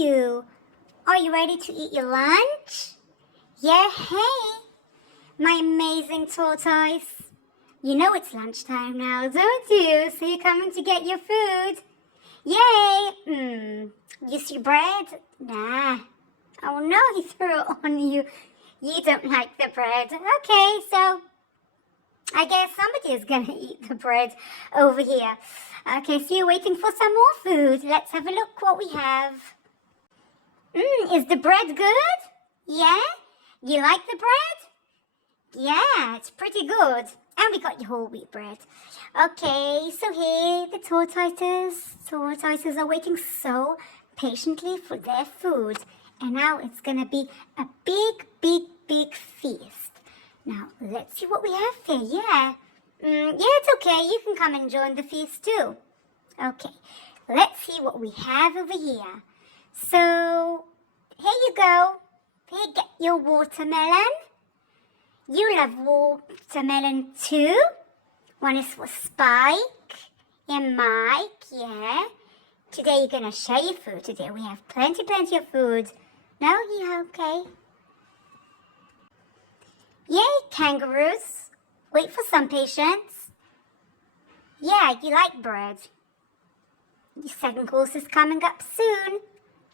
you? Are you ready to eat your lunch? Yeah, hey, my amazing tortoise. You know it's lunchtime now, don't you? So you're coming to get your food. Yay! You see bread? Nah. Oh no, he threw it on you. You don't like the bread. Okay, so I guess somebody is going to eat the bread over here. Okay, so you're waiting for some more food. Let's have a look what we have. Is the bread good? Yeah? You like the bread? Yeah, it's pretty good. And we got your whole wheat bread. Okay, so here the tortoises. Tortoises are waiting so patiently for their food. And now it's going to be a big feast. Now, let's see what we have here. Yeah, it's okay. You can come and join the feast too. Okay, let's see what we have over here. So, here you go. Here, get your watermelon. You love watermelon too. One is for Spike and Mike, yeah. Today you're going to share your food. Today we have plenty of food. No, yeah, okay. Yay, kangaroos. Wait for some patience. Yeah, you like bread. Your second course is coming up soon.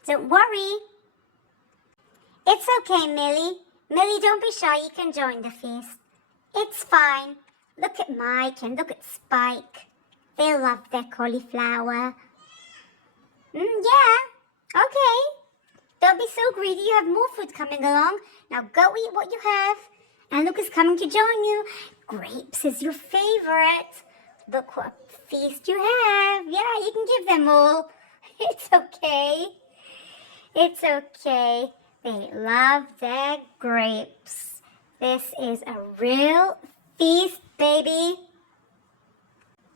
Don't worry. It's okay, Millie. Millie, don't be shy. You can join the feast. It's fine. Look at Mike and look at Spike. They love their cauliflower. Yeah. Okay. Don't be so greedy. You have more food coming along. Now go eat what you have. And look who's coming to join you. Grapes is your favorite. Look what feast you have. Yeah, you can give them all. It's okay. It's okay. They love their grapes. This is a real feast, baby.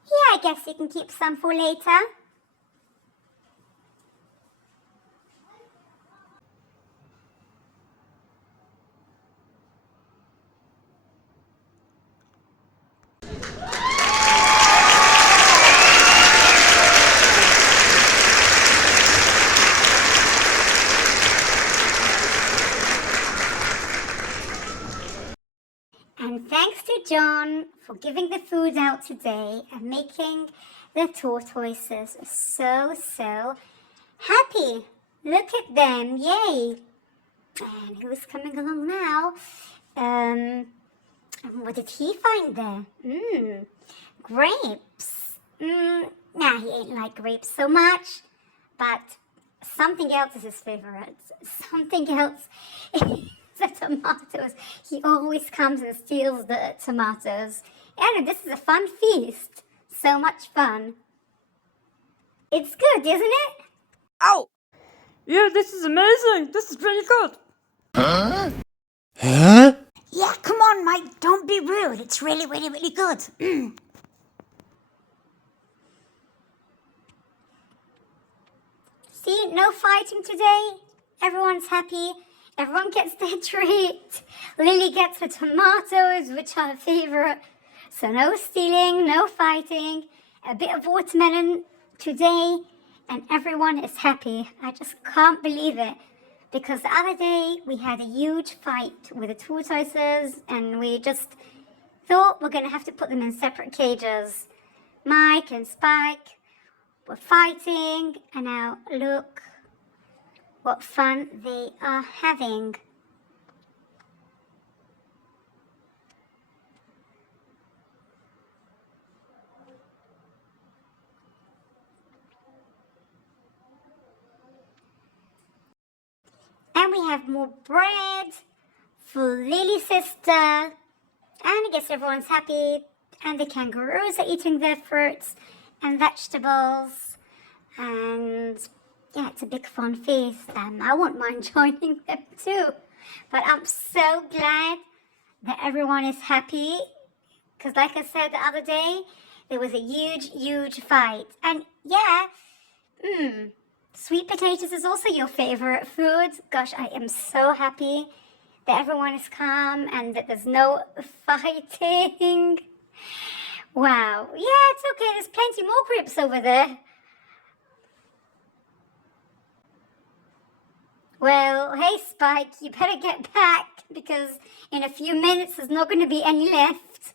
Yeah, I guess you can keep some for later. And thanks to John for giving the food out today and making the tortoises so happy. Look at them, yay. And who's coming along now? What did he find there? Grapes. Nah, he ain't like grapes so much, but something else is his favorite. Something else is the tomatoes. He always comes and steals the tomatoes. And this is a fun feast. So much fun. It's good, isn't it? Ow! Yeah, this is amazing. This is pretty good. Huh? Yeah, come on, Mike. Don't be rude. It's really good. See, no fighting today. Everyone's happy. Everyone gets their treat. Lily gets the tomatoes, which are her favorite. So no stealing, no fighting. A bit of watermelon today, and everyone is happy. I just can't believe it. Because the other day, we had a huge fight with the tortoises, and we just thought we're going to have to put them in separate cages. Mike and Spike were fighting, and now look what fun they are having. And we have more bread for Lily's sister. And I guess everyone's happy. And the kangaroos are eating their fruits and vegetables. And yeah, it's a big fun feast. I won't mind joining them too. But I'm so glad that everyone is happy. Because like I said the other day, there was a huge fight. And yeah, sweet potatoes is also your favorite food. Gosh, I am so happy that everyone is calm and that there's no fighting. Wow. Yeah, it's okay. There's plenty more grapes over there. Well, hey Spike, you better get back because in a few minutes there's not going to be any left.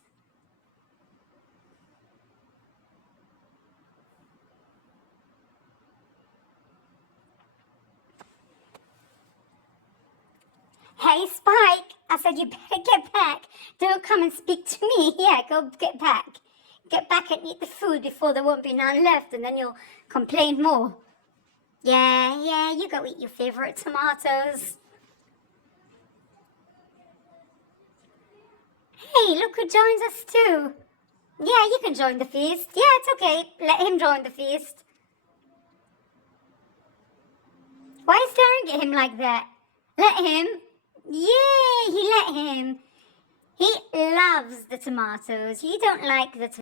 Hey Spike, I said you better get back. Don't come and speak to me. Yeah, go get back. Get back and eat the food before there won't be none left and then you'll complain more. Yeah, you go eat your favorite tomatoes. Hey, look who joins us too. Yeah, you can join the feast. Yeah, it's okay. Let him join the feast. Why are you staring at him like that? Let him. Yay, he let him. He loves the tomatoes. You don't like the tomatoes.